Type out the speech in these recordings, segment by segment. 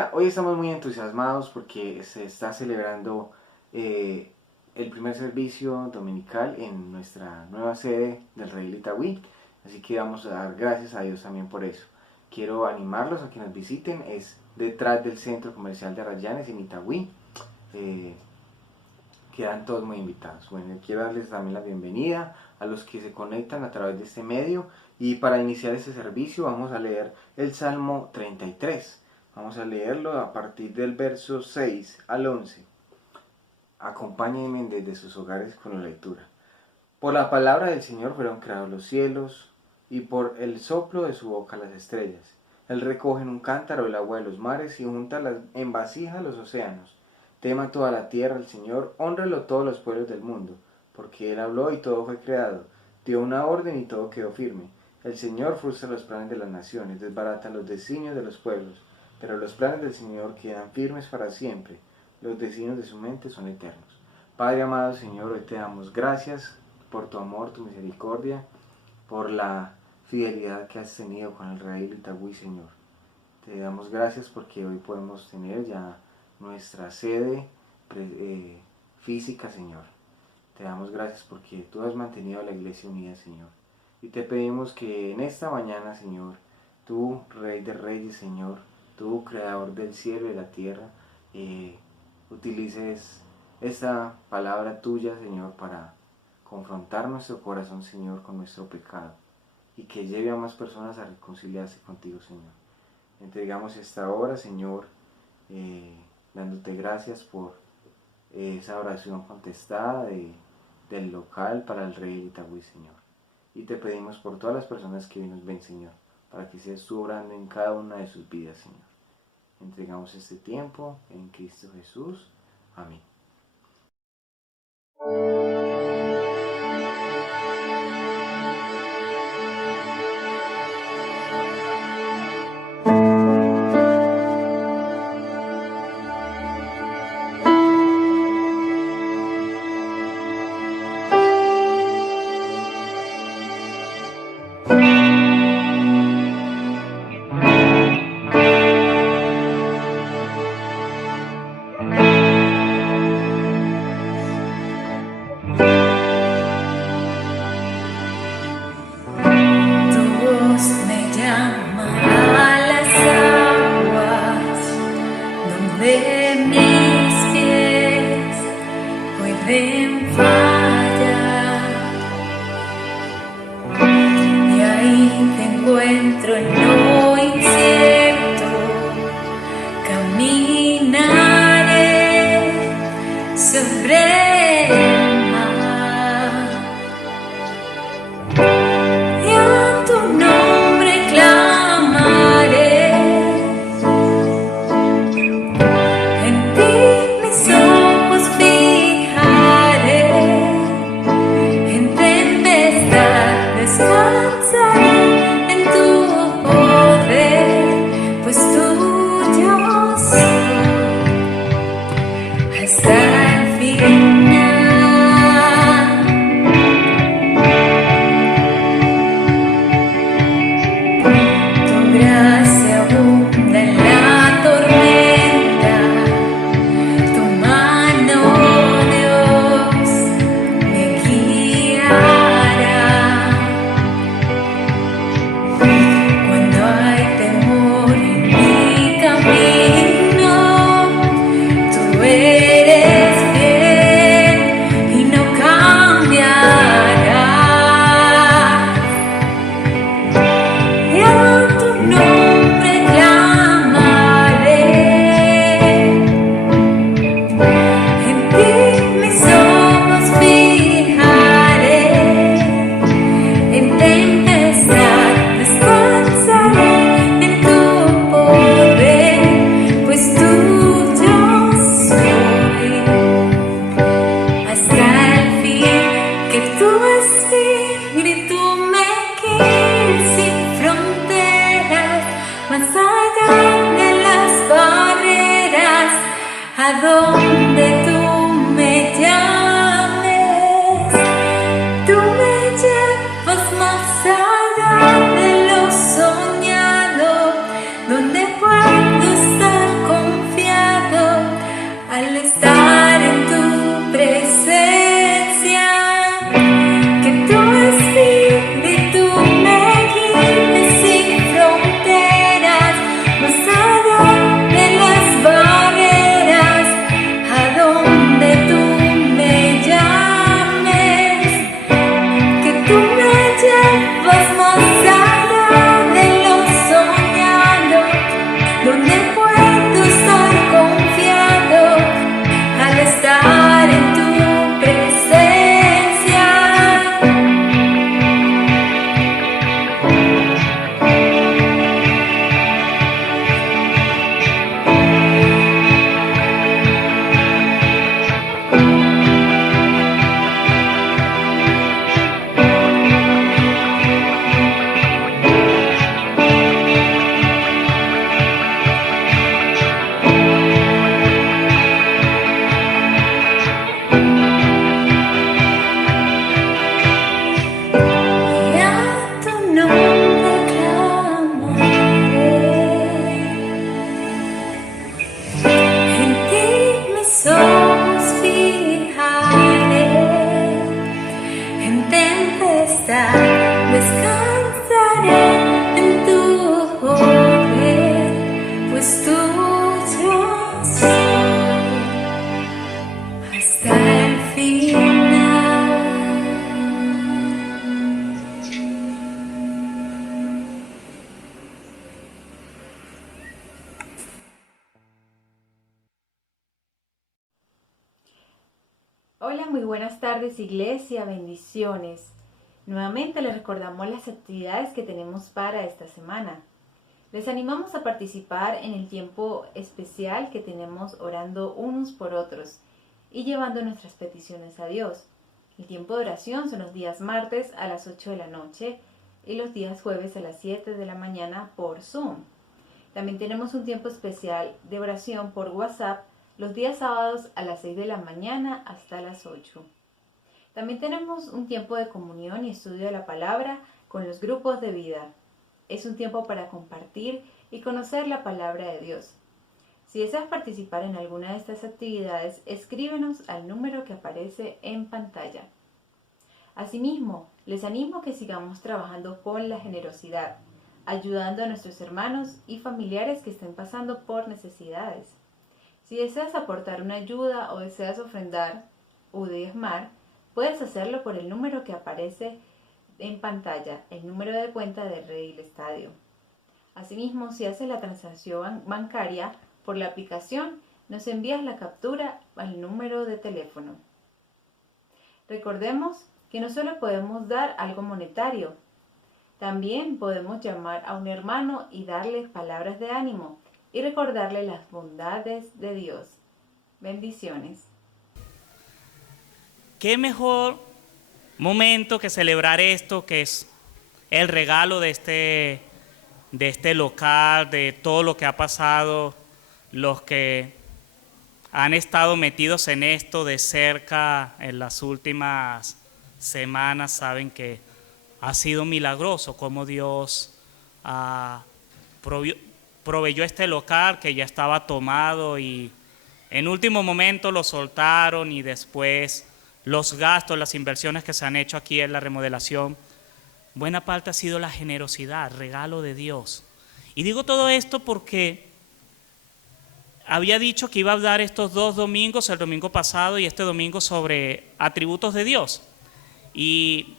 familia, hoy estamos muy entusiasmados porque se está celebrando el primer servicio dominical en nuestra nueva sede del Redil Itagüí, así que vamos a dar gracias a Dios también por eso. Quiero animarlos a que nos visiten, es detrás del centro comercial de Arrayanes en Itagüí. Quedan todos muy invitados. Bueno, quiero darles también la bienvenida a los que se conectan a través de este medio, y para iniciar este servicio vamos a leer el Salmo 33. Vamos a leerlo a partir del verso 6 al 11. Acompáñenme desde sus hogares con la lectura. Por la palabra del Señor fueron creados los cielos, y por el soplo de su boca las estrellas. Él recoge en un cántaro el agua de los mares y junta en vasija los océanos. Tema toda la tierra al Señor, hónralo todos los pueblos del mundo, porque Él habló y todo fue creado, dio una orden y todo quedó firme. El Señor frustra los planes de las naciones, desbarata los designios de los pueblos, pero los planes del Señor quedan firmes para siempre, los designios de su mente son eternos. Padre amado Señor, hoy te damos gracias por tu amor, tu misericordia, por la fidelidad que has tenido con el Redil Itagüí, Señor. Te damos gracias porque hoy podemos tener ya nuestra sede física, Señor. Te damos gracias porque tú has mantenido a la iglesia unida, Señor. Y te pedimos que en esta mañana, Señor, tú, Rey de Reyes, Señor, tú, Creador del cielo y de la tierra, utilices esta palabra tuya, Señor, para confrontar nuestro corazón, Señor, con nuestro pecado, y que lleve a más personas a reconciliarse contigo, Señor. Entregamos esta hora, Señor, dándote gracias por esa oración contestada del local para el Redil Itagüí, Señor. Y te pedimos por todas las personas que hoy nos ven, Señor, para que seas tú obrando en cada una de sus vidas, Señor. Entregamos este tiempo en Cristo Jesús. Amén. En ti mis ojos fijaré. Hola, muy buenas tardes iglesia, bendiciones. Nuevamente les recordamos las actividades que tenemos para esta semana. Les animamos a participar en el tiempo especial que tenemos orando unos por otros y llevando nuestras peticiones a Dios. El tiempo de oración son los días martes a las 8 de la noche y los días jueves a las 7 de la mañana por Zoom. También tenemos un tiempo especial de oración por WhatsApp los días sábados a las 6 de la mañana hasta las 8. También tenemos un tiempo de comunión y estudio de la palabra con los grupos de vida. Es un tiempo para compartir y conocer la palabra de Dios. Si deseas participar en alguna de estas actividades, escríbenos al número que aparece en pantalla. Asimismo, les animo a que sigamos trabajando con la generosidad, ayudando a nuestros hermanos y familiares que estén pasando por necesidades. Si deseas aportar una ayuda o deseas ofrendar o diezmar, puedes hacerlo por el número que aparece en pantalla, el número de cuenta del Rey del Estadio. Asimismo, si haces la transacción bancaria por la aplicación, nos envías la captura al número de teléfono. Recordemos que no solo podemos dar algo monetario, también podemos llamar a un hermano y darle palabras de ánimo y recordarle las bondades de Dios. Bendiciones. ¿Qué mejor momento que celebrar esto, que es el regalo de este local, de todo lo que ha pasado, los que han estado metidos en esto de cerca en las últimas semanas saben que ha sido milagroso cómo Dios proveyó este local que ya estaba tomado y en último momento lo soltaron y después los gastos, las inversiones que se han hecho aquí en la remodelación, buena parte ha sido la generosidad, regalo de Dios. Y digo todo esto porque había dicho que iba a hablar estos 2 domingos, el domingo pasado y este domingo, sobre atributos de Dios. Y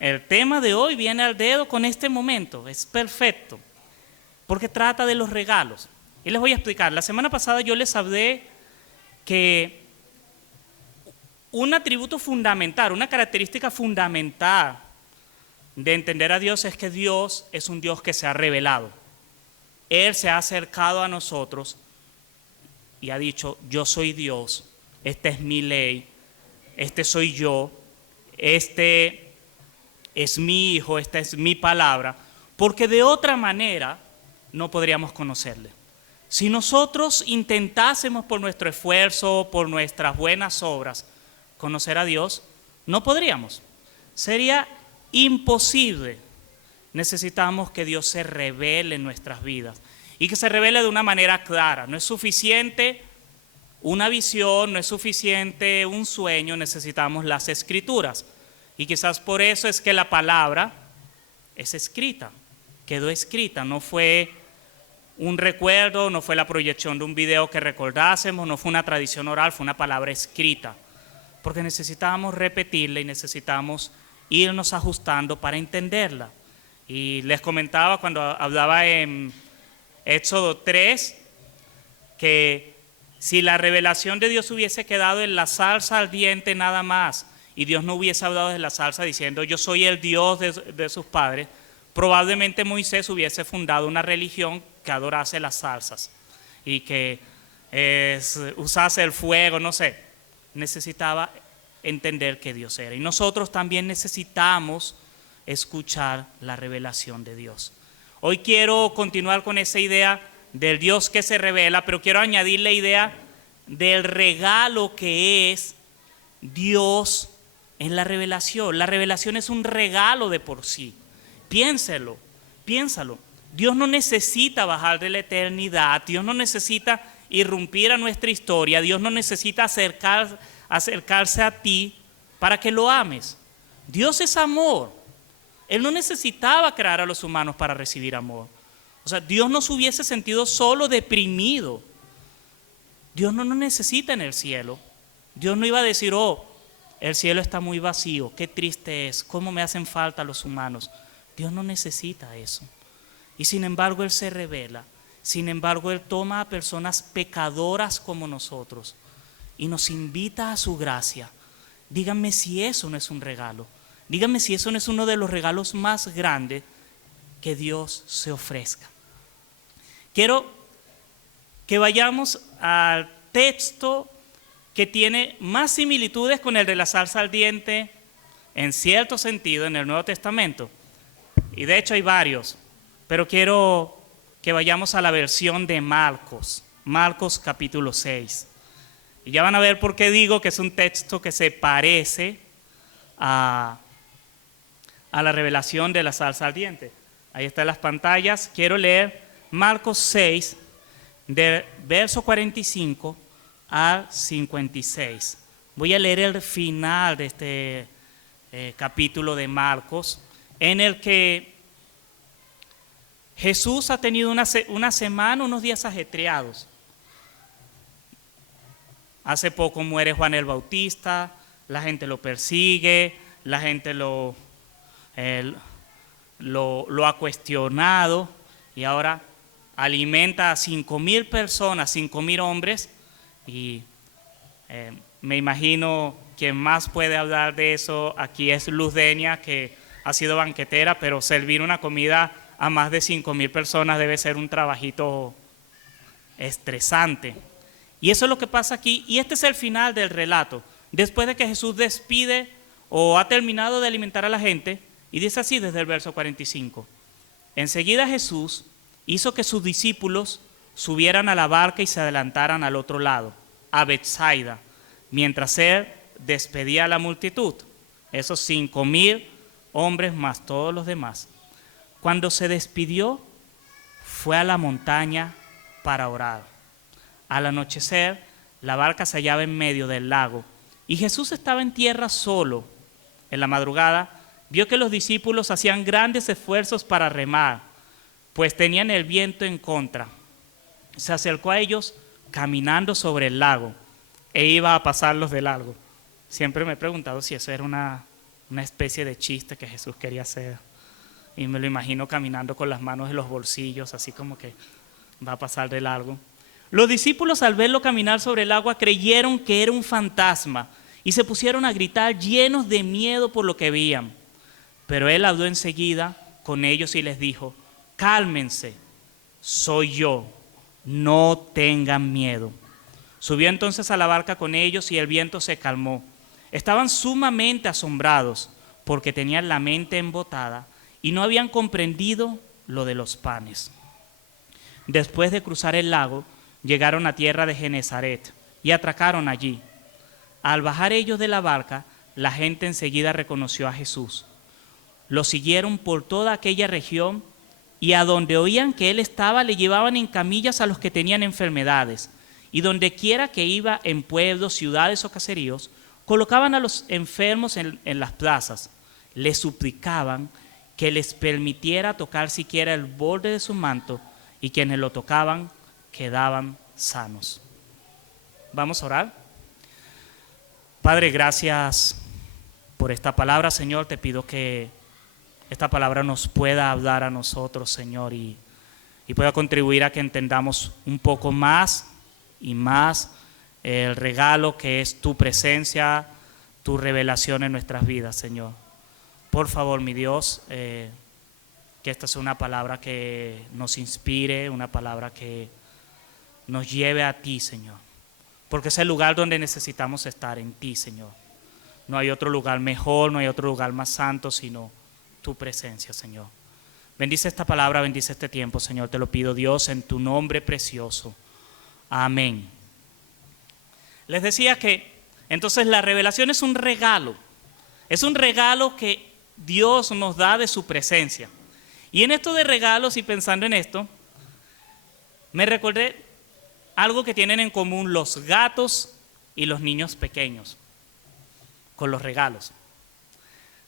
el tema de hoy viene al dedo con este momento, es perfecto, porque trata de los regalos. Y les voy a explicar. La semana pasada yo les hablé que un atributo fundamental, una característica fundamental de entender a Dios es que Dios es un Dios que se ha revelado. Él se ha acercado a nosotros y ha dicho: yo soy Dios, esta es mi ley, este soy yo, este es mi hijo, esta es mi palabra, porque de otra manera no podríamos conocerle. Si nosotros intentásemos por nuestro esfuerzo, por nuestras buenas obras, conocer a Dios, no podríamos. Sería imposible. Necesitamos que Dios se revele en nuestras vidas y que se revele de una manera clara. No es suficiente una visión, no es suficiente un sueño, necesitamos las escrituras. Y quizás por eso es que la palabra es escrita, quedó escrita, no fue un recuerdo, no fue la proyección de un video que recordásemos, no fue una tradición oral, fue una palabra escrita. Porque necesitábamos repetirla y necesitamos irnos ajustando para entenderla. Y les comentaba cuando hablaba en Éxodo 3 que si la revelación de Dios hubiese quedado en la salsa ardiente nada más y Dios no hubiese hablado de la salsa diciendo yo soy el Dios de sus padres, probablemente Moisés hubiese fundado una religión que adorase las salsas y que usase el fuego, no sé. Necesitaba entender que Dios era. Y nosotros también necesitamos escuchar la revelación de Dios. Hoy quiero continuar con esa idea del Dios que se revela, pero quiero añadir la idea del regalo que es Dios en la revelación. La revelación es un regalo de por sí. Piénsalo. Dios no necesita bajar de la eternidad, Dios no necesita irrumpir a nuestra historia, Dios no necesita acercarse a ti para que lo ames. Dios es amor. Él no necesitaba crear a los humanos para recibir amor. O sea, Dios no se hubiese sentido solo, deprimido. Dios no nos necesita en el cielo. Dios no iba a decir, oh, el cielo está muy vacío, qué triste es, cómo me hacen falta los humanos. Dios no necesita eso. Y sin embargo Él se revela, sin embargo Él toma a personas pecadoras como nosotros y nos invita a su gracia. Díganme si eso no es un regalo. Díganme si eso no es uno de los regalos más grandes que Dios se ofrezca. Quiero que vayamos al texto que tiene más similitudes con el de la zarza ardiente en cierto sentido en el Nuevo Testamento. Y de hecho hay varios, pero quiero que vayamos a la versión de Marcos, Marcos capítulo 6. Y ya van a ver por qué digo que es un texto que se parece a la revelación de la zarza ardiente. Ahí están las pantallas. Quiero leer Marcos 6, del verso 45 al 56. Voy a leer el final de este capítulo de Marcos, en el que Jesús ha tenido una semana, unos días ajetreados. Hace poco muere Juan el Bautista, la gente lo persigue, la gente lo ha cuestionado y ahora alimenta a 5,000 personas, 5,000 hombres y me imagino quien más puede hablar de eso aquí es Luz Denia, que ha sido banquetera, pero servir una comida a más de 5,000 personas debe ser un trabajito estresante. Y eso es lo que pasa aquí, y este es el final del relato. Después de que Jesús despide o ha terminado de alimentar a la gente, y dice así desde el verso 45. Enseguida Jesús hizo que sus discípulos subieran a la barca y se adelantaran al otro lado, a Betsaida, mientras él despedía a la multitud, esos 5,000 hombres más todos los demás. Cuando se despidió, fue a la montaña para orar. Al anochecer, la barca se hallaba en medio del lago y Jesús estaba en tierra solo. En la madrugada, vio que los discípulos hacían grandes esfuerzos para remar, pues tenían el viento en contra. Se acercó a ellos caminando sobre el lago e iba a pasarlos de largo. Siempre me he preguntado si eso era una especie de chiste que Jesús quería hacer. Y me lo imagino caminando con las manos en los bolsillos, así como que va a pasar de largo. Los discípulos, al verlo caminar sobre el agua, creyeron que era un fantasma y se pusieron a gritar llenos de miedo por lo que veían. Pero él habló enseguida con ellos y les dijo: cálmense, soy yo, no tengan miedo. Subió entonces a la barca con ellos y el viento se calmó. Estaban sumamente asombrados porque tenían la mente embotada y no habían comprendido lo de los panes. Después de cruzar el lago, llegaron a tierra de Genesaret y atracaron allí. Al bajar ellos de la barca, la gente enseguida reconoció a Jesús. Lo siguieron por toda aquella región y a donde oían que él estaba le llevaban en camillas a los que tenían enfermedades, y donde quiera que iba, en pueblos, ciudades o caseríos, colocaban a los enfermos en las plazas. Les suplicaban que les permitiera tocar siquiera el borde de su manto, y quienes lo tocaban quedaban sanos. Vamos a orar. Padre, gracias por esta palabra, Señor. Te pido que esta palabra nos pueda hablar a nosotros, Señor, y pueda contribuir a que entendamos un poco más y más el regalo que es tu presencia, tu revelación en nuestras vidas, Señor. Por favor, mi Dios, que esta sea una palabra que nos inspire, una palabra que nos lleve a ti, Señor, porque es el lugar donde necesitamos estar, en ti, Señor. No hay otro lugar mejor, no hay otro lugar más santo, sino tu presencia, Señor. Bendice esta palabra, bendice este tiempo, Señor, te lo pido, Dios, en tu nombre precioso. Amén. Les decía que entonces la revelación es un regalo que Dios nos da de su presencia. Y en esto de regalos y pensando en esto, me recordé algo que tienen en común los gatos y los niños pequeños con los regalos.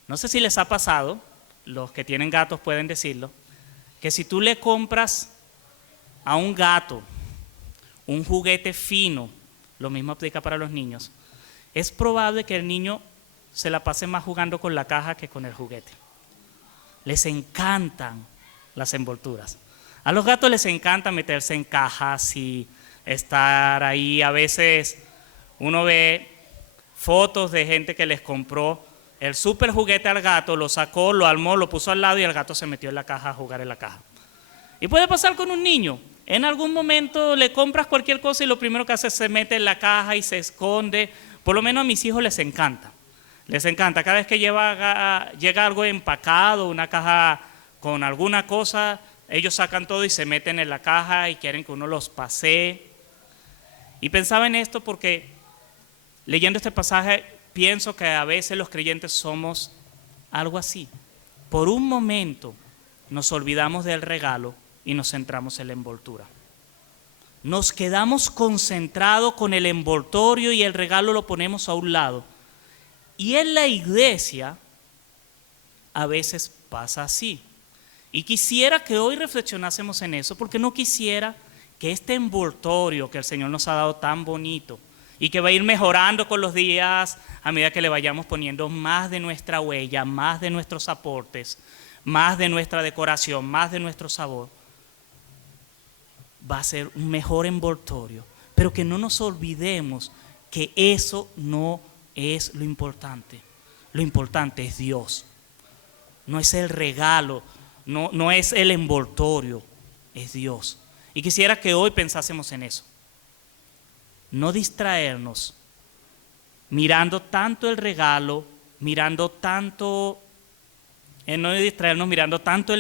No sé si les ha pasado, los que tienen gatos pueden decirlo, que si tú le compras a un gato un juguete fino, lo mismo aplica para los niños, es probable que el niño se la pase más jugando con la caja que con el juguete. Les encantan las envolturas. A los gatos les encanta meterse en cajas y estar ahí a veces uno ve fotos de gente que les compró el super juguete al gato, lo sacó, lo armó, lo puso al lado y el gato se metió en la caja a jugar en la caja. Y puede pasar con un niño. En algún momento le compras cualquier cosa y lo primero que hace es se mete en la caja y se esconde. Por lo menos a mis hijos les encanta. Les encanta. Cada vez que llega algo empacado, una caja con alguna cosa, ellos sacan todo y se meten en la caja y quieren que uno los pasee. Y pensaba en esto porque leyendo este pasaje pienso que a veces los creyentes somos algo así. Por un momento nos olvidamos del regalo y nos centramos en la envoltura. Nos quedamos concentrados con el envoltorio y el regalo lo ponemos a un lado. Y en la iglesia a veces pasa así. Y quisiera que hoy reflexionásemos en eso, porque no quisiera que este envoltorio que el Señor nos ha dado tan bonito y que va a ir mejorando con los días a medida que le vayamos poniendo más de nuestra huella, más de nuestros aportes, más de nuestra decoración, más de nuestro sabor, va a ser un mejor envoltorio, pero que no nos olvidemos que eso no es lo importante. Lo importante es Dios, no es el regalo, no es el envoltorio, es Dios. Y quisiera que hoy pensásemos en eso. No distraernos mirando tanto el regalo, mirando tanto el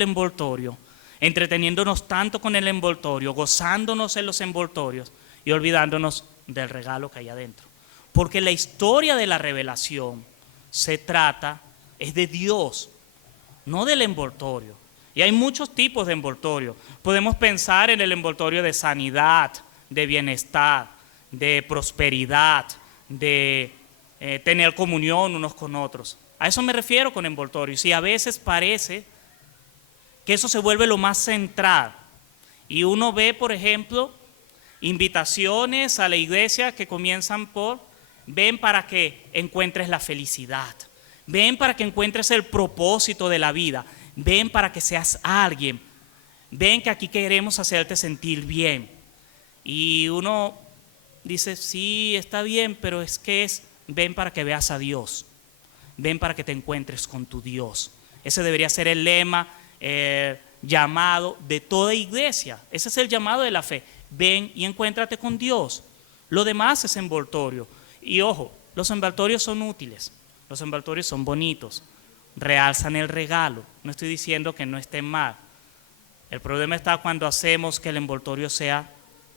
envoltorio, entreteniéndonos tanto con el envoltorio, gozándonos en los envoltorios y olvidándonos del regalo que hay adentro. Porque la historia de la revelación es de Dios, no del envoltorio. Y hay muchos tipos de envoltorio. Podemos pensar en el envoltorio de sanidad, de bienestar, de prosperidad, de tener comunión unos con otros. A eso me refiero con envoltorios. Y a veces parece que eso se vuelve lo más central. Y uno ve, por ejemplo, invitaciones a la iglesia que comienzan por: ven para que encuentres la felicidad, ven para que encuentres el propósito de la vida, ven para que seas alguien, ven que aquí queremos hacerte sentir bien. Y uno dice, sí, está bien, pero ven para que veas a Dios, ven para que te encuentres con tu Dios. Ese debería ser el lema, llamado de toda iglesia. Ese es el llamado de la fe. Ven y encuéntrate con Dios. Lo demás es envoltorio. Y ojo, los envoltorios son útiles, los envoltorios son bonitos, realzan el regalo. No estoy diciendo que no estén mal. El problema está cuando hacemos que el envoltorio sea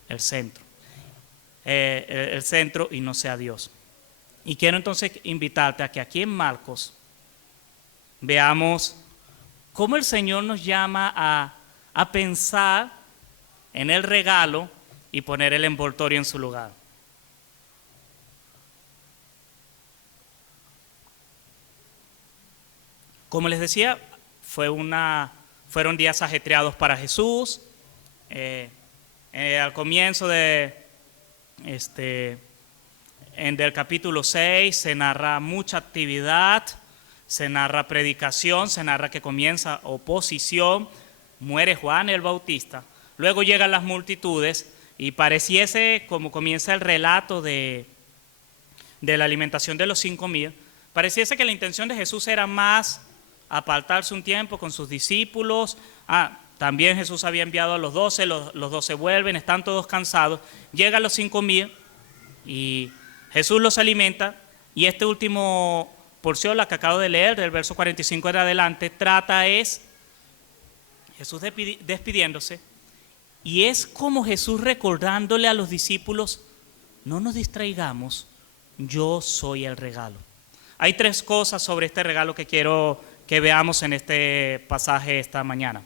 el centro y no sea Dios. Y quiero entonces invitarte a que aquí en Marcos veamos cómo el Señor nos llama a pensar en el regalo y poner el envoltorio en su lugar. Como les decía, fueron días ajetreados para Jesús. Al comienzo del capítulo 6 se narra mucha actividad, se narra predicación, se narra que comienza oposición, muere Juan el Bautista, luego llegan las multitudes y pareciese, como comienza el relato de la alimentación de los 5,000, pareciese que la intención de Jesús era más apartarse un tiempo con sus discípulos. También Jesús había enviado a los 12, los 12 vuelven, están todos cansados, llegan los 5,000 y Jesús los alimenta. Y esta última porción, la que acabo de leer, del verso 45 en adelante, Jesús despidiéndose, y es como Jesús recordándole a los discípulos: no nos distraigamos, yo soy el regalo. Hay 3 cosas sobre este regalo que quiero que veamos en este pasaje esta mañana.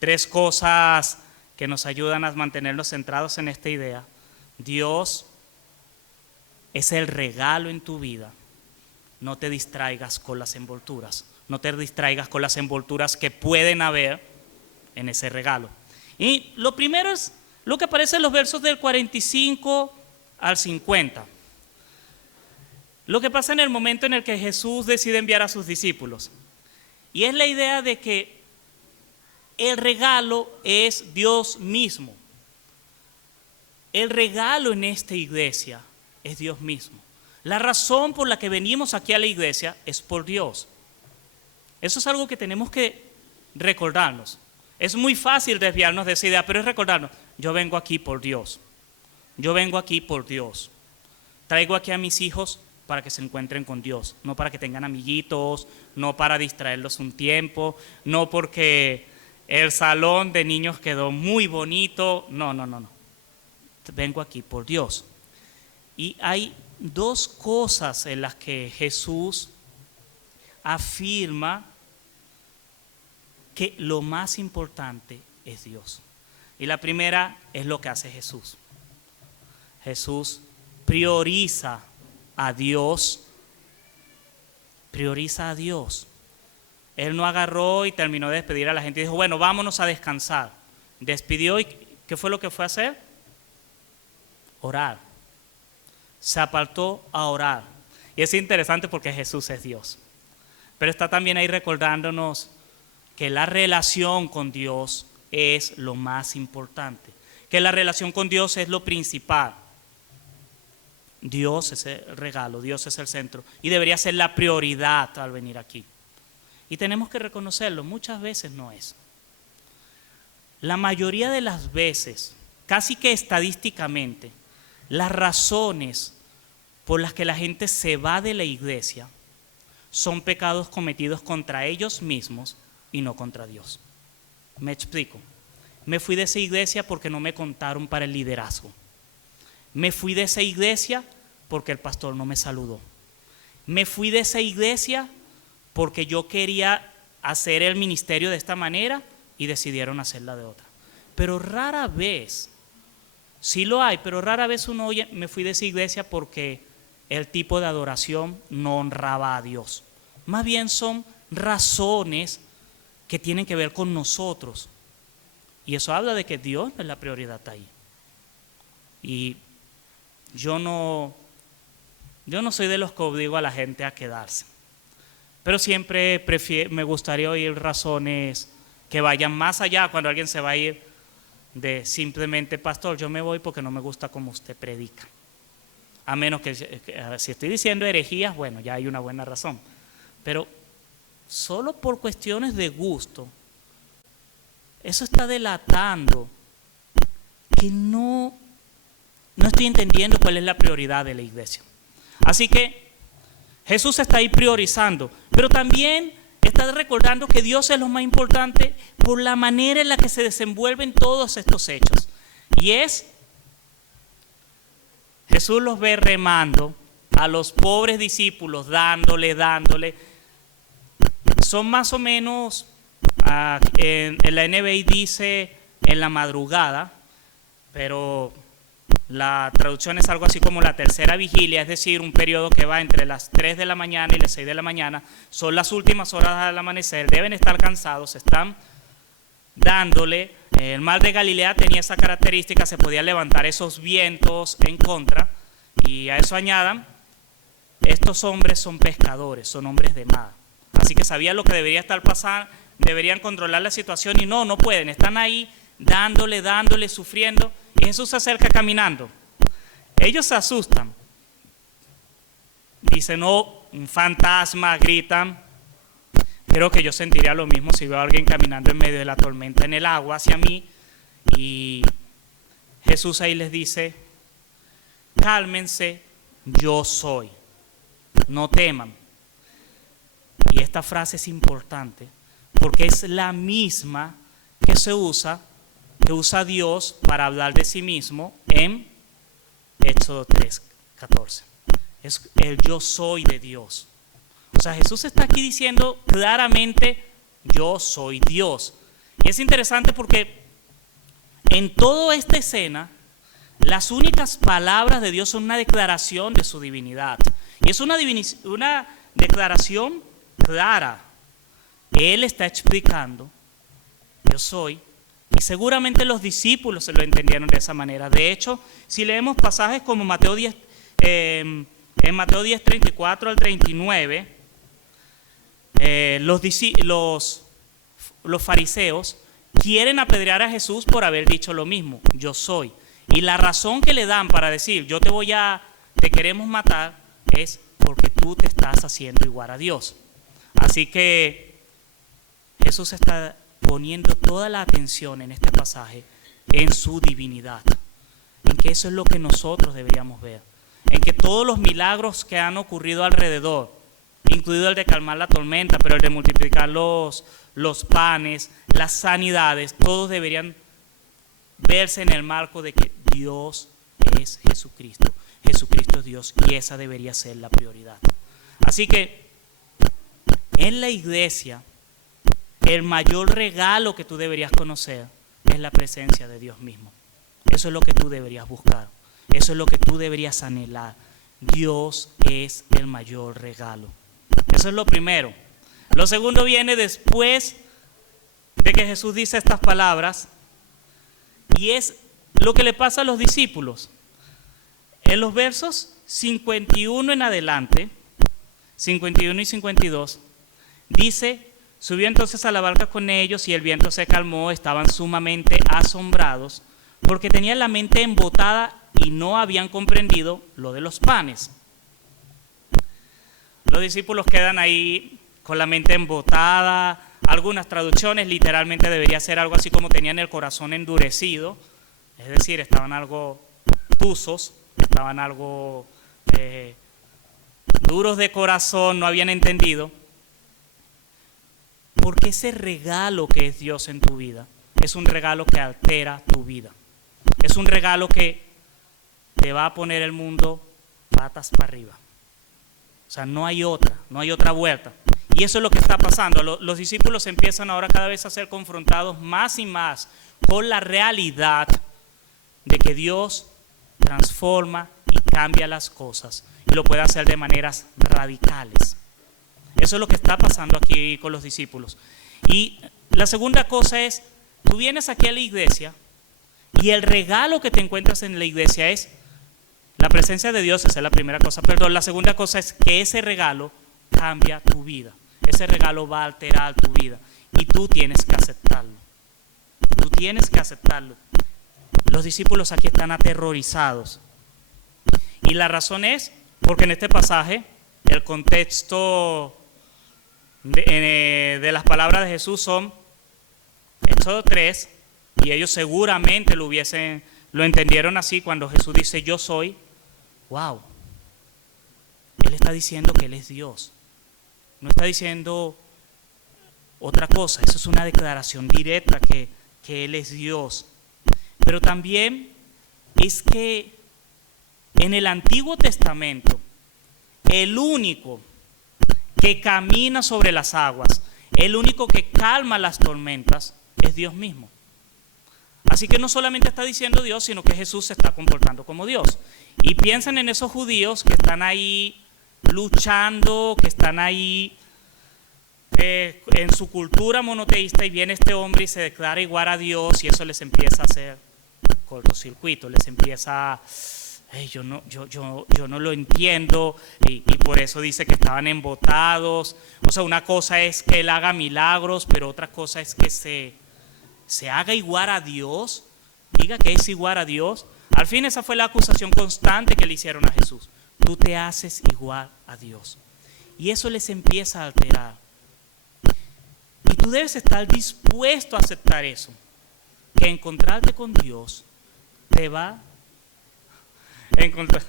3 cosas que nos ayudan a mantenernos centrados en esta idea. Dios es el regalo en tu vida. No te distraigas con las envolturas. No te distraigas con las envolturas que pueden haber en ese regalo. Y lo primero es lo que aparece en los versos del 45 al 50. Lo que pasa en el momento en el que Jesús decide enviar a sus discípulos. Y es la idea de que el regalo es Dios mismo. El regalo en esta iglesia es Dios mismo. La razón por la que venimos aquí a la iglesia es por Dios. Eso es algo que tenemos que recordarnos. Es muy fácil desviarnos de esa idea, pero es recordarnos, yo vengo aquí por Dios. Yo vengo aquí por Dios. Traigo aquí a mis hijos para que se encuentren con Dios, no para que tengan amiguitos, no para distraerlos un tiempo, no porque el salón de niños quedó muy bonito, no. Vengo aquí por Dios. Y hay dos cosas en las que Jesús afirma que lo más importante es Dios. Y la primera es lo que hace Jesús. Jesús prioriza a Dios. Prioriza a Dios. Él no agarró y terminó de despedir a la gente y dijo, bueno, vámonos a descansar. Despidió y ¿qué fue lo que fue a hacer? Orar. Se apartó a orar. Y es interesante porque Jesús es Dios. Pero está también ahí recordándonos que la relación con Dios es lo más importante. Que la relación con Dios es lo principal. Dios es el regalo, Dios es el centro. Y debería ser la prioridad al venir aquí. Y tenemos que reconocerlo, muchas veces no es. La mayoría de las veces, casi que estadísticamente, las razones por las que la gente se va de la iglesia son pecados cometidos contra ellos mismos y no contra Dios. Me explico. Me fui de esa iglesia porque no me contaron para el liderazgo. Me fui de esa iglesia porque el pastor no me saludó. Me fui de esa iglesia porque yo quería hacer el ministerio de esta manera y decidieron hacerla de otra. Pero rara vez, sí lo hay, pero rara vez uno oye, me fui de esa iglesia porque el tipo de adoración no honraba a Dios. Más bien son razones que tienen que ver con nosotros. Y eso habla de que Dios es la prioridad ahí. Y yo no soy de los que obligo a la gente a quedarse. Pero siempre me gustaría oír razones que vayan más allá cuando alguien se va a ir de simplemente, pastor, yo me voy porque no me gusta cómo usted predica. A menos que si estoy diciendo herejías, bueno, ya hay una buena razón. Pero solo por cuestiones de gusto, eso está delatando que no estoy entendiendo cuál es la prioridad de la iglesia. Así que Jesús está ahí priorizando, pero también está recordando que Dios es lo más importante por la manera en la que se desenvuelven todos estos hechos. Y es, Jesús los ve remando a los pobres discípulos, dándole. Son más o menos, en la NBI dice en la madrugada, pero la traducción es algo así como la tercera vigilia, es decir, un periodo que va entre las 3 de la mañana y las 6 de la mañana. Son las últimas horas del amanecer, deben estar cansados, están dándole. El mar de Galilea tenía esa característica, se podían levantar esos vientos en contra. Y a eso añadan, estos hombres son pescadores, son hombres de mar. Así que sabían lo que debería estar pasando, deberían controlar la situación y no pueden, están ahí dándole, sufriendo. Y Jesús se acerca caminando. Ellos se asustan. Dicen, no, un fantasma, gritan. Creo que yo sentiría lo mismo si veo a alguien caminando en medio de la tormenta en el agua hacia mí. Y Jesús ahí les dice, cálmense, yo soy. No teman. Y esta frase es importante porque es la misma que usa Dios para hablar de sí mismo en Éxodo 3:14. Es el yo soy de Dios. O sea, Jesús está aquí diciendo claramente, yo soy Dios. Y es interesante porque en toda esta escena, las únicas palabras de Dios son una declaración de su divinidad. Y es una declaración clara. Él está explicando, yo soy. Y seguramente los discípulos se lo entendieron de esa manera. De hecho, si leemos pasajes como Mateo 10, en Mateo 10, 34 al 39, los fariseos quieren apedrear a Jesús por haber dicho lo mismo, yo soy. Y la razón que le dan para decir, yo te voy a te queremos matar, es porque tú te estás haciendo igual a Dios. Así que Jesús está poniendo toda la atención en este pasaje en su divinidad, en que eso es lo que nosotros deberíamos ver, en que todos los milagros que han ocurrido alrededor, incluido el de calmar la tormenta, pero el de multiplicar los panes, las sanidades, todos deberían verse en el marco de que Dios es Jesucristo. Jesucristo es Dios y esa debería ser la prioridad. Así que en la iglesia, el mayor regalo que tú deberías conocer es la presencia de Dios mismo. Eso es lo que tú deberías buscar. Eso es lo que tú deberías anhelar. Dios es el mayor regalo. Eso es lo primero. Lo segundo viene después de que Jesús dice estas palabras y es lo que le pasa a los discípulos. En los versos 51 en adelante, 51 y 52, dice: subió entonces a la barca con ellos y el viento se calmó. Estaban sumamente asombrados porque tenían la mente embotada y no habían comprendido lo de los panes. Los discípulos quedan ahí con la mente embotada. Algunas traducciones literalmente debería ser algo así como tenían el corazón endurecido, es decir, estaban algo tuzos, estaban algo duros de corazón, no habían entendido. Porque ese regalo que es Dios en tu vida es un regalo que altera tu vida. Es un regalo que te va a poner el mundo patas para arriba. O sea, no hay otra vuelta. Y eso es lo que está pasando. Los discípulos empiezan ahora cada vez a ser confrontados más y más con la realidad de que Dios transforma y cambia las cosas y lo puede hacer de maneras radicales. Eso es lo que está pasando aquí con los discípulos. Y la segunda cosa es, tú vienes aquí a la iglesia y el regalo que te encuentras en la iglesia es la presencia de Dios. Esa es la primera cosa. Perdón, la segunda cosa es que ese regalo cambia tu vida. Ese regalo va a alterar tu vida y tú tienes que aceptarlo. Tú tienes que aceptarlo. Los discípulos aquí están aterrorizados. Y la razón es porque en este pasaje el contexto de las palabras de Jesús son Éxodo 3, y ellos seguramente lo entendieron así cuando Jesús dice yo soy. Wow, Él está diciendo que Él es Dios, no está diciendo otra cosa. Eso es una declaración directa que Él es Dios. Pero también es que en el Antiguo Testamento el único que camina sobre las aguas, el único que calma las tormentas es Dios mismo. Así que no solamente está diciendo Dios, sino que Jesús se está comportando como Dios. Y piensen en esos judíos que están ahí luchando, que están ahí en su cultura monoteísta, y viene este hombre y se declara igual a Dios, y eso les empieza a hacer cortocircuito, les empieza a... yo no lo entiendo, y por eso dice que estaban embotados. O sea, una cosa es que Él haga milagros, pero otra cosa es que se haga igual a Dios, diga que es igual a Dios. Al fin esa fue la acusación constante que le hicieron a Jesús. Tú te haces igual a Dios. Y eso les empieza a alterar. Y tú debes estar dispuesto a aceptar eso, que encontrarte con Dios te va a encontrar.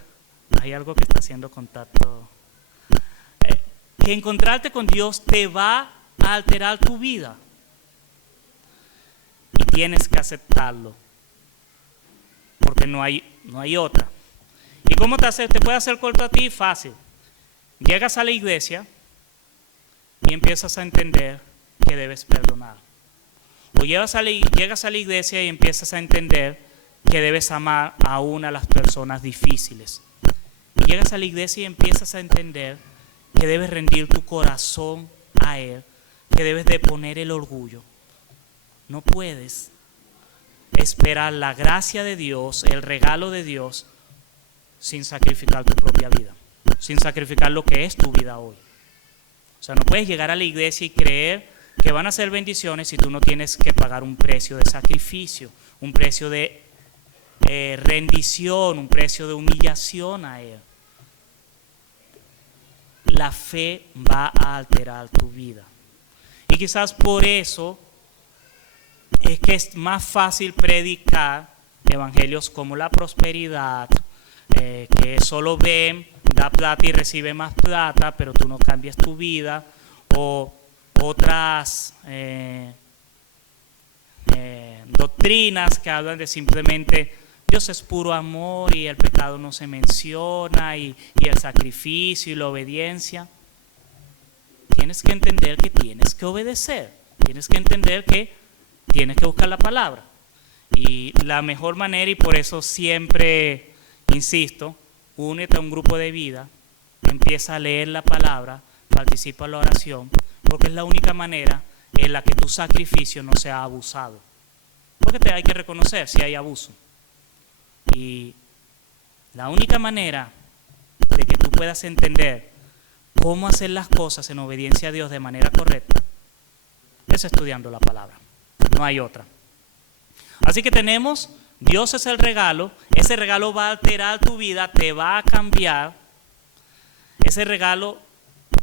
Hay algo que está haciendo contacto. Que encontrarte con Dios te va a alterar tu vida. Y tienes que aceptarlo. Porque no hay otra. ¿Y cómo te puede hacer corto a ti? Fácil. Llegas a la iglesia y empiezas a entender que debes perdonar. O llegas a la iglesia y empiezas a entender que debes amar aún a las personas difíciles. Y llegas a la iglesia y empiezas a entender que debes rendir tu corazón a Él, que debes de poner el orgullo. No puedes esperar la gracia de Dios, el regalo de Dios, sin sacrificar tu propia vida, sin sacrificar lo que es tu vida hoy. O sea, no puedes llegar a la iglesia y creer que van a ser bendiciones si tú no tienes que pagar un precio de sacrificio, un precio de rendición, un precio de humillación a Él. la fe va a alterar tu vida. Y quizás por eso es que es más fácil predicar evangelios como la prosperidad, que solo ven, da plata y recibe más plata, pero tú no cambias tu vida, o otras doctrinas que hablan de simplemente Dios es puro amor y el pecado no se menciona, y el sacrificio y la obediencia. Tienes que entender que tienes que obedecer, tienes que entender que tienes que buscar la palabra. Y la mejor manera, y por eso siempre insisto, únete a un grupo de vida, empieza a leer la palabra, participa en la oración, porque es la única manera en la que tu sacrificio no sea abusado. Porque te hay que reconocer si hay abuso. Y la única manera de que tú puedas entender cómo hacer las cosas en obediencia a Dios de manera correcta es estudiando la palabra. No hay otra. Así que tenemos, Dios es el regalo, ese regalo va a alterar tu vida, te va a cambiar, ese regalo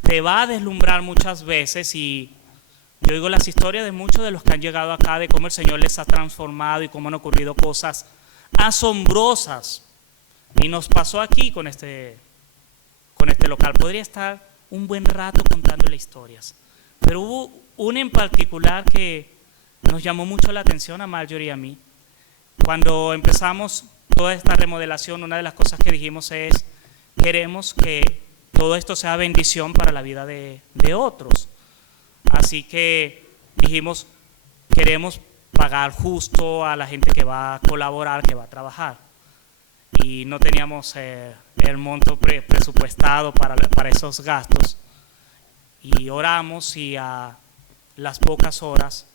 te va a deslumbrar muchas veces. Y yo oigo las historias de muchos de los que han llegado acá, de cómo el Señor les ha transformado y cómo han ocurrido cosas asombrosas. Y nos pasó aquí con este local. Podría estar un buen rato contándole historias, pero hubo una en particular que nos llamó mucho la atención a Marjorie y a mí. Cuando empezamos toda esta remodelación, una de las cosas que dijimos es: queremos que todo esto sea bendición para la vida de otros. Así que dijimos, queremos pagar justo a la gente que va a colaborar, que va a trabajar. Y no teníamos el monto presupuestado para esos gastos. Y oramos, y a las pocas horas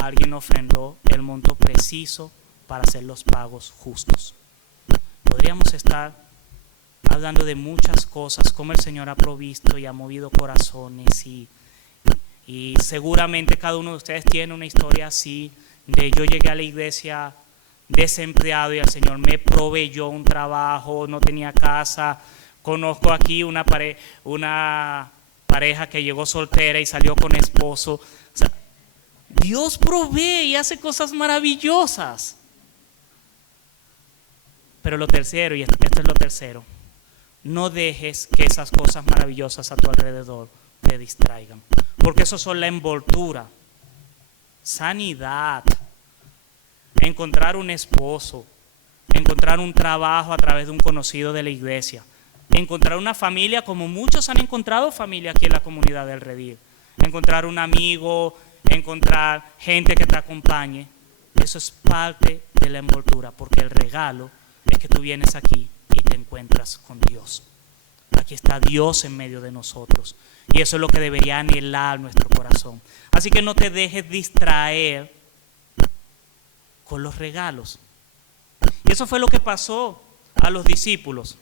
alguien ofrendó el monto preciso para hacer los pagos justos. Podríamos estar hablando de muchas cosas, cómo el Señor ha provisto y ha movido corazones, y seguramente cada uno de ustedes tiene una historia así, de yo llegué a la iglesia desempleado y el Señor me proveyó un trabajo, no tenía casa. Conozco aquí una pareja que llegó soltera y salió con esposo. O sea, Dios provee y hace cosas maravillosas. Pero lo tercero, y esto es lo tercero, no dejes que esas cosas maravillosas a tu alrededor te distraigan, porque eso son la envoltura. Sanidad, encontrar un esposo, encontrar un trabajo a través de un conocido de la iglesia, encontrar una familia como muchos han encontrado familia aquí en la comunidad del Redil, encontrar un amigo, encontrar gente que te acompañe. Eso es parte de la envoltura, porque el regalo es que tú vienes aquí y te encuentras con Dios. Aquí está Dios en medio de nosotros, y eso es lo que debería anhelar nuestro corazón. Así que no te dejes distraer con los regalos. Y eso fue lo que pasó a los discípulos.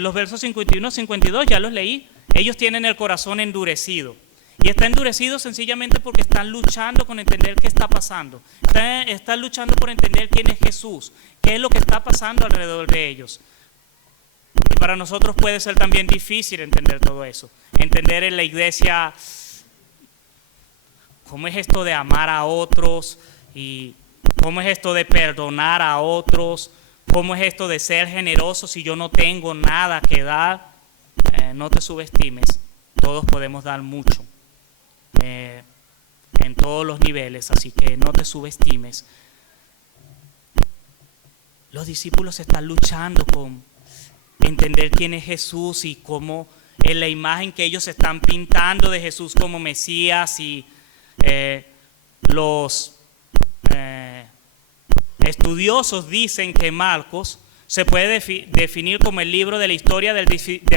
Los versos 51 y 52 ya los leí. Ellos tienen el corazón endurecido. Y está endurecido sencillamente porque están luchando con entender qué está pasando. Están luchando por entender quién es Jesús, qué es lo que está pasando alrededor de ellos. Y para nosotros puede ser también difícil entender todo eso. Entender en la iglesia cómo es esto de amar a otros, y cómo es esto de perdonar a otros, cómo es esto de ser generoso si yo no tengo nada que dar. No te subestimes, todos podemos dar mucho, en todos los niveles, así que no te subestimes. Los discípulos están luchando con entender quién es Jesús, y cómo en la imagen que ellos están pintando de Jesús como Mesías, y los estudiosos dicen que Marcos se puede definir como el libro de la historia del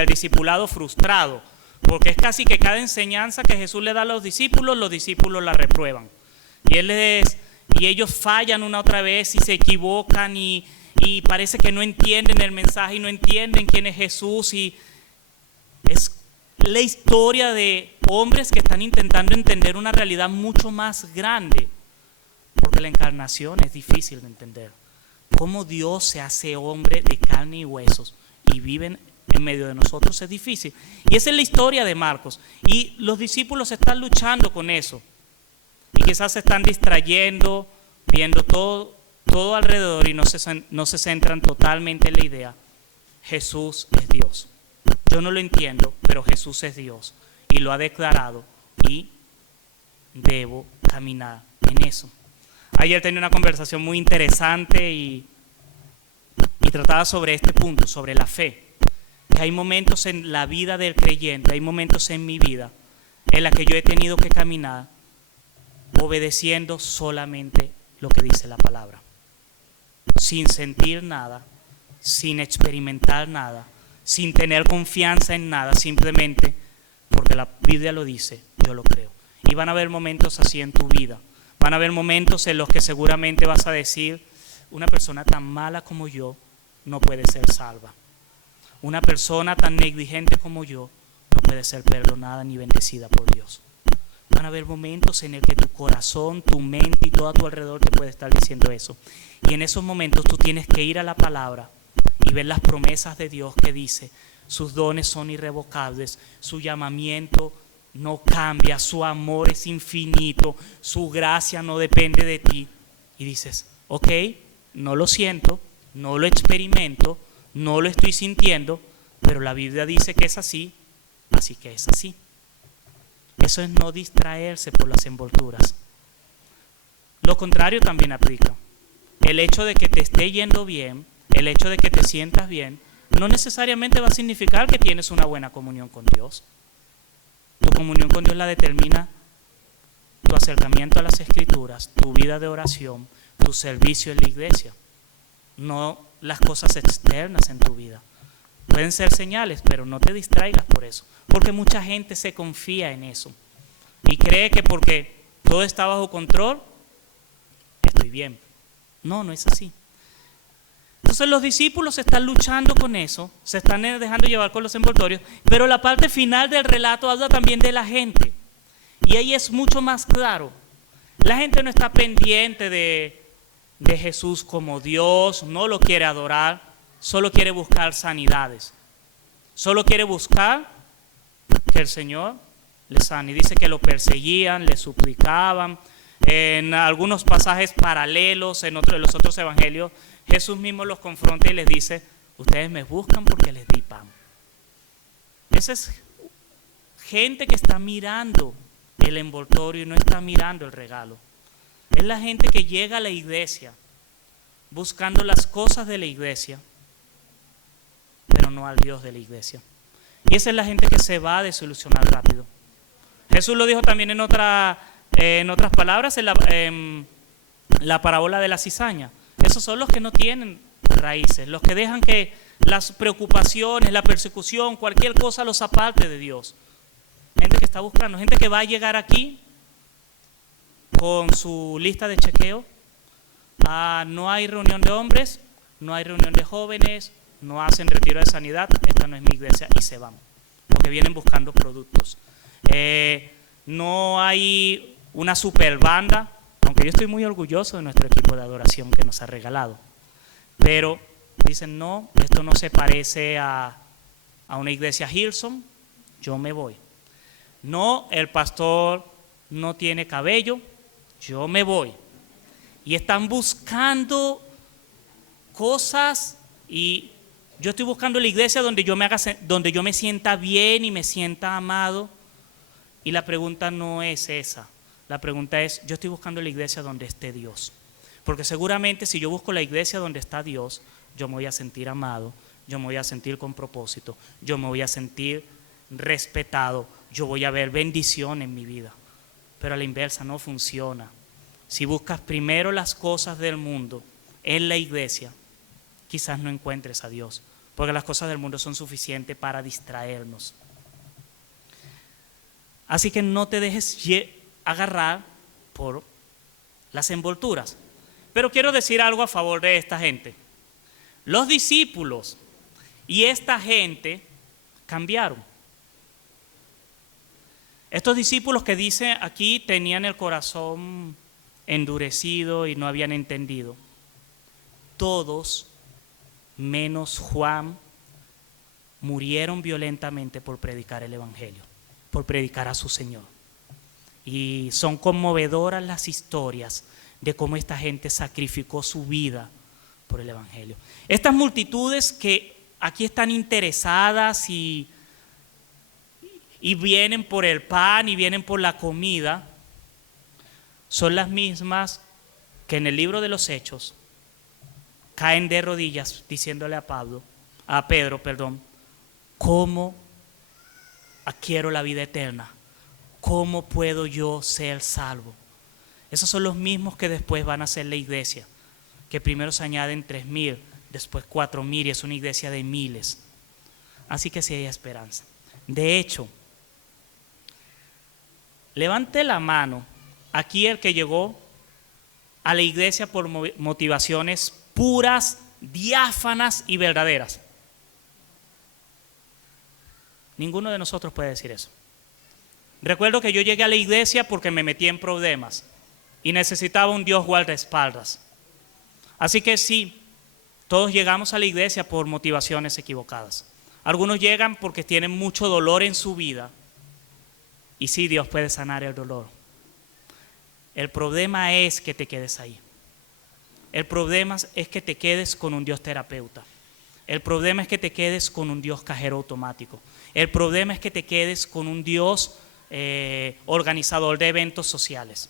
discipulado frustrado, porque es casi que cada enseñanza que Jesús le da a los discípulos la reprueban. Y ellos fallan una otra vez y se equivocan, y parece que no entienden el mensaje y no entienden quién es Jesús. Y es la historia de hombres que están intentando entender una realidad mucho más grande, porque la encarnación es difícil de entender. Cómo Dios se hace hombre de carne y huesos y vive en medio de nosotros es difícil. Y esa es la historia de Marcos. Y los discípulos están luchando con eso. Y quizás se están distrayendo, viendo todo alrededor y no se centran totalmente en la idea. Jesús es Dios. Yo no lo entiendo, pero Jesús es Dios y lo ha declarado y debo caminar en eso. Ayer tenía una conversación muy interesante y trataba sobre este punto, sobre la fe. Que hay momentos en la vida del creyente, hay momentos en mi vida en la que yo he tenido que caminar obedeciendo solamente lo que dice la palabra, sin sentir nada, sin experimentar nada, sin tener confianza en nada, simplemente porque la Biblia lo dice, yo lo creo. Y van a haber momentos así en tu vida. Van a haber momentos en los que seguramente vas a decir, una persona tan mala como yo no puede ser salva. Una persona tan negligente como yo no puede ser perdonada ni bendecida por Dios. Van a haber momentos en el que tu corazón, tu mente y todo a tu alrededor te puede estar diciendo eso. Y en esos momentos tú tienes que ir a la palabra y ver las promesas de Dios que dice, sus dones son irrevocables, su llamamiento no cambia, su amor es infinito, su gracia no depende de ti. Y dices, ok, no lo siento, no lo experimento, no lo estoy sintiendo, pero la Biblia dice que es así, así que es así. Eso es no distraerse por las envolturas. Lo contrario también aplica. El hecho de que te esté yendo bien, el hecho de que te sientas bien, no necesariamente va a significar que tienes una buena comunión con Dios. Tu comunión con Dios la determina tu acercamiento a las Escrituras, tu vida de oración, tu servicio en la iglesia, no las cosas externas en tu vida. Pueden ser señales, pero no te distraigas por eso, porque mucha gente se confía en eso y cree que porque todo está bajo control, estoy bien. No, no es así. Entonces los discípulos están luchando con eso, se están dejando llevar con los envoltorios, pero la parte final del relato habla también de la gente. Y ahí es mucho más claro. La gente no está pendiente de Jesús como Dios, no lo quiere adorar, solo quiere buscar sanidades. Solo quiere buscar que el Señor le sane. Y dice que lo perseguían, le suplicaban. En algunos pasajes paralelos, en los otros evangelios, Jesús mismo los confronta y les dice, ustedes me buscan porque les di pan. Esa es gente que está mirando el envoltorio y no está mirando el regalo. Es la gente que llega a la iglesia buscando las cosas de la iglesia, pero no al Dios de la iglesia. Y esa es la gente que se va a desilusionar rápido. Jesús lo dijo también en otras palabras, en la parábola de la cizaña. Esos son los que no tienen raíces, los que dejan que las preocupaciones, la persecución, cualquier cosa los aparte de Dios. Gente que está buscando, gente que va a llegar aquí con su lista de chequeo. No hay reunión de hombres, no hay reunión de jóvenes, no hacen retiro de sanidad, esta no es mi iglesia, y se van, porque vienen buscando productos. No hay una super banda, aunque yo estoy muy orgulloso de nuestro equipo de adoración que nos ha regalado, pero dicen, no, esto no se parece a una iglesia Hillsong, yo me voy. No, el pastor no tiene cabello, yo me voy. Y están buscando cosas y yo estoy buscando la iglesia donde yo me sienta bien y me sienta amado. Y la pregunta no es esa. La pregunta es, yo estoy buscando la iglesia donde esté Dios. Porque seguramente si yo busco la iglesia donde está Dios, yo me voy a sentir amado, yo me voy a sentir con propósito, yo me voy a sentir respetado, yo voy a ver bendición en mi vida. Pero a la inversa no funciona. Si buscas primero las cosas del mundo en la iglesia, quizás no encuentres a Dios, porque las cosas del mundo son suficientes para distraernos. Así que no te dejes agarrar por las envolturas. Pero quiero decir algo a favor de esta gente. Los discípulos y esta gente cambiaron. Estos discípulos que dice aquí tenían el corazón endurecido y no habían entendido. Todos, menos Juan, murieron violentamente por predicar el Evangelio, por predicar a su Señor. Y son conmovedoras las historias de cómo esta gente sacrificó su vida por el Evangelio. Estas multitudes que aquí están interesadas y vienen por el pan y vienen por la comida, son las mismas que en el libro de los Hechos caen de rodillas diciéndole a Pedro, ¿cómo adquiero la vida eterna? ¿Cómo puedo yo ser salvo? Esos son los mismos que después van a ser la iglesia, que primero se añaden 3,000, después 4,000 y es una iglesia de miles. Así que sí hay esperanza. De hecho, levante la mano aquí el que llegó a la iglesia por motivaciones puras, diáfanas y verdaderas. Ninguno de nosotros puede decir eso. Recuerdo que yo llegué a la iglesia porque me metí en problemas y necesitaba un Dios guardaespaldas. Así que sí, todos llegamos a la iglesia por motivaciones equivocadas. Algunos llegan porque tienen mucho dolor en su vida y sí, Dios puede sanar el dolor. El problema es que te quedes ahí. El problema es que te quedes con un Dios terapeuta. El problema es que te quedes con un Dios cajero automático. El problema es que te quedes con un Dios organizador de eventos sociales,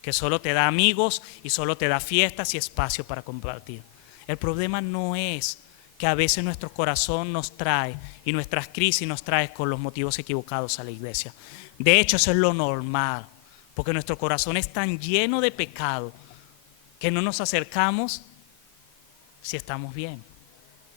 que solo te da amigos y solo te da fiestas y espacio para compartir. El problema no es que a veces nuestro corazón nos trae y nuestras crisis nos trae con los motivos equivocados a la iglesia. De hecho, eso es lo normal, porque nuestro corazón es tan lleno de pecado que no nos acercamos si estamos bien.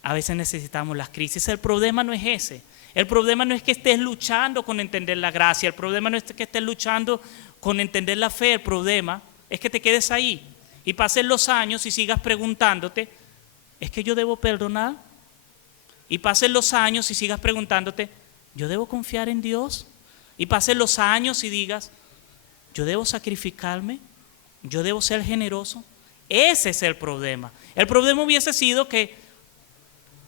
A veces necesitamos las crisis. El problema no es ese. El problema no es que estés luchando con entender la gracia. El problema no es que estés luchando con entender la fe. El problema es que te quedes ahí y pasen los años y sigas preguntándote, ¿es que yo debo perdonar? Y pasen los años y sigas preguntándote, ¿yo debo confiar en Dios? Y pasen los años y digas, ¿yo debo sacrificarme? ¿Yo debo ser generoso? Ese es el problema. El problema hubiese sido que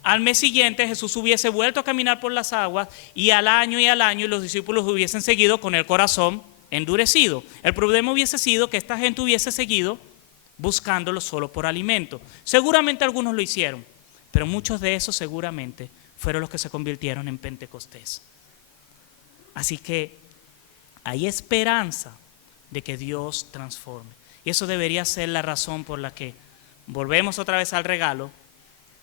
al mes siguiente Jesús hubiese vuelto a caminar por las aguas y al año y los discípulos hubiesen seguido con el corazón endurecido. El problema hubiese sido que esta gente hubiese seguido buscándolo solo por alimento. Seguramente algunos lo hicieron, pero muchos de esos seguramente fueron los que se convirtieron en Pentecostés. Así que hay esperanza de que Dios transforme. Y eso debería ser la razón por la que volvemos otra vez al regalo,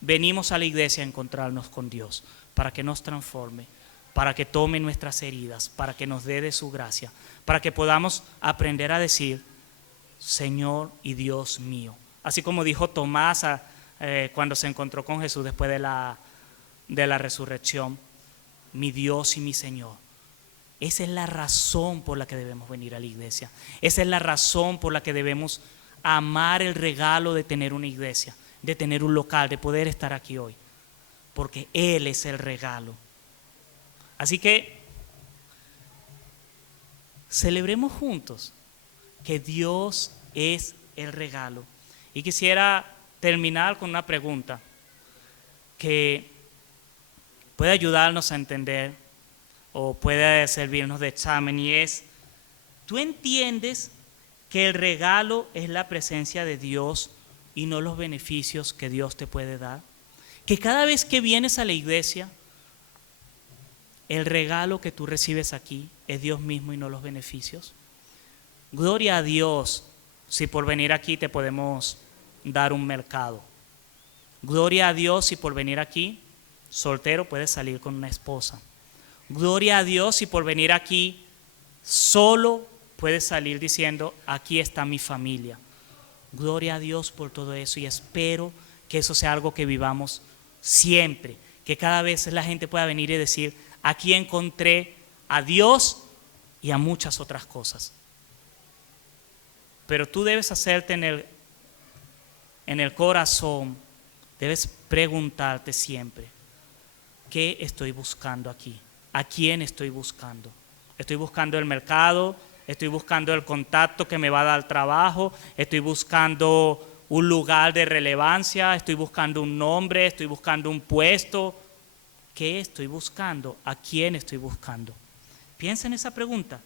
venimos a la iglesia a encontrarnos con Dios, para que nos transforme, para que tome nuestras heridas, para que nos dé de su gracia, para que podamos aprender a decir, Señor y Dios mío. Así como dijo Tomás cuando se encontró con Jesús después de la resurrección, mi Dios y mi Señor. Esa es la razón por la que debemos venir a la iglesia. Esa es la razón por la que debemos amar el regalo de tener una iglesia, de tener un local, de poder estar aquí hoy. Porque Él es el regalo. Así que celebremos juntos que Dios es el regalo. Y quisiera terminar con una pregunta que puede ayudarnos a entender o puede servirnos de examen, y es, ¿tú entiendes que el regalo es la presencia de Dios y no los beneficios que Dios te puede dar? Que cada vez que vienes a la iglesia, el regalo que tú recibes aquí es Dios mismo y no los beneficios. Gloria a Dios si por venir aquí te podemos dar un mercado. Gloria a Dios si por venir aquí, soltero, puedes salir con una esposa. Gloria a Dios si por venir aquí solo puedes salir diciendo, aquí está mi familia. Gloria a Dios por todo eso, y espero que eso sea algo que vivamos siempre, que cada vez la gente pueda venir y decir, aquí encontré a Dios y a muchas otras cosas. Pero tú debes hacerte en el corazón, debes preguntarte siempre, ¿qué estoy buscando aquí? ¿A quién estoy buscando? ¿Estoy buscando el mercado? ¿Estoy buscando el contacto que me va a dar trabajo? ¿Estoy buscando un lugar de relevancia? ¿Estoy buscando un nombre? ¿Estoy buscando un puesto? qué estoy buscando? ¿A quién estoy buscando? Piensa en esa pregunta.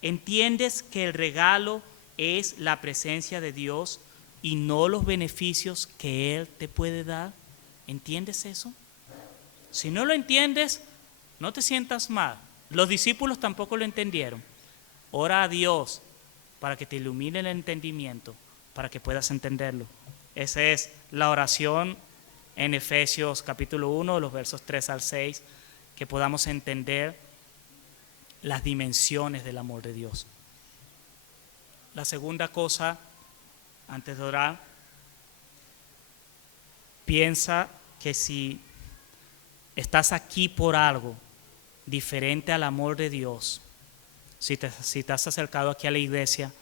¿Entiendes que el regalo es la presencia de Dios y no los beneficios que Él te puede dar? ¿Entiendes eso? Si no lo entiendes, no te sientas mal. Los discípulos tampoco lo entendieron. Ora a Dios para que te ilumine el entendimiento, para que puedas entenderlo. Esa es la oración en Efesios capítulo 1, los versos 3 al 6, que podamos entender las dimensiones del amor de Dios. La segunda cosa, antes de orar, piensa que si estás aquí por algo diferente al amor de Dios, si te has acercado aquí a la iglesia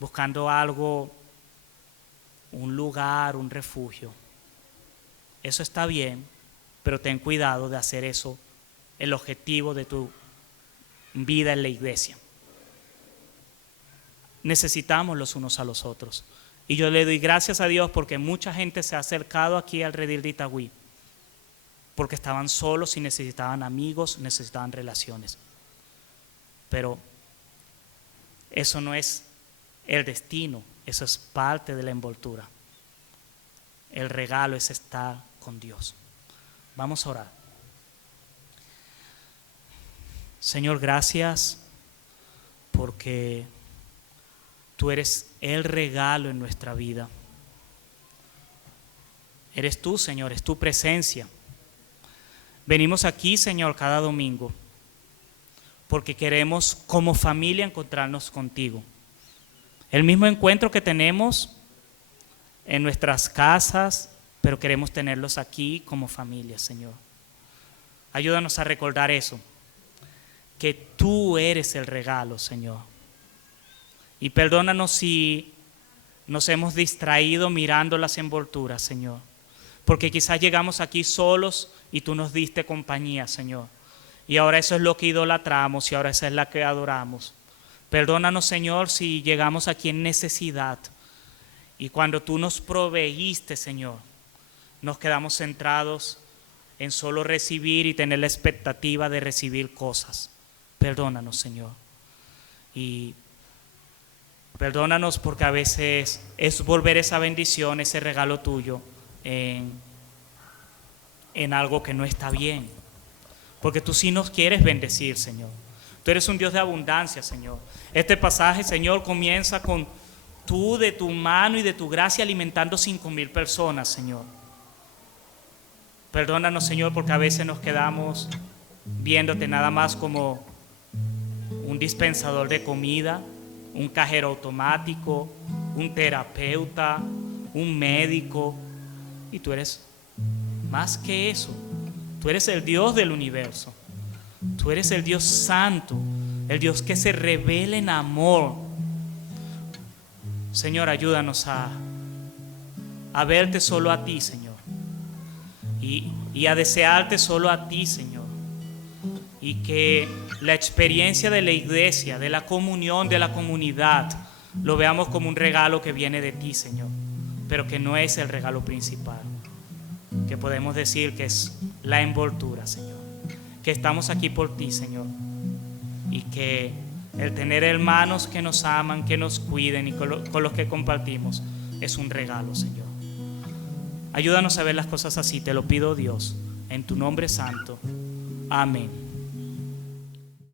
buscando algo, un lugar, un refugio, eso está bien, pero ten cuidado de hacer eso el objetivo de tu vida en la iglesia. Necesitamos los unos a los otros. Y yo le doy gracias a Dios porque mucha gente se ha acercado aquí al redil de Itagüí porque estaban solos y necesitaban amigos, necesitaban relaciones. Pero eso no es el destino, eso es parte de la envoltura. El regalo es estar con Dios. Vamos a orar. Señor, gracias porque tú eres el regalo en nuestra vida. Eres tú, Señor, es tu presencia. Venimos aquí, Señor, cada domingo porque queremos como familia encontrarnos contigo. El mismo encuentro que tenemos en nuestras casas, pero queremos tenerlos aquí como familia, Señor. Ayúdanos a recordar eso, que tú eres el regalo, Señor. Y perdónanos si nos hemos distraído mirando las envolturas, Señor, porque quizás llegamos aquí solos y tú nos diste compañía, Señor. Y ahora eso es lo que idolatramos y ahora esa es la que adoramos. Perdónanos, Señor, si llegamos aquí en necesidad y cuando tú nos proveíste, Señor, nos quedamos centrados en solo recibir y tener la expectativa de recibir cosas. Perdónanos, Señor. Y perdónanos porque a veces es volver esa bendición, ese regalo tuyo en algo que no está bien. Porque tú sí nos quieres bendecir, Señor. Tú eres un Dios de abundancia, Señor. Este pasaje, Señor, comienza con tú de tu mano y de tu gracia alimentando 5,000 personas, Señor. Perdónanos, Señor, porque a veces nos quedamos viéndote nada más como un dispensador de comida, un cajero automático, un terapeuta, un médico. Y tú eres más que eso. Tú eres el Dios del universo. Tú eres el Dios santo, el Dios que se revela en amor. Señor, ayúdanos a verte solo a ti, Señor. Y a desearte solo a ti, Señor. Y que la experiencia de la iglesia, de la comunión, de la comunidad, lo veamos como un regalo que viene de ti, Señor, pero que no es el regalo principal. Que podemos decir que es la envoltura, Señor. Que estamos aquí por ti, Señor. Y que el tener hermanos que nos aman, que nos cuiden y con los que compartimos es un regalo, Señor. Ayúdanos a ver las cosas así, te lo pido, Dios, en tu nombre santo. Amén.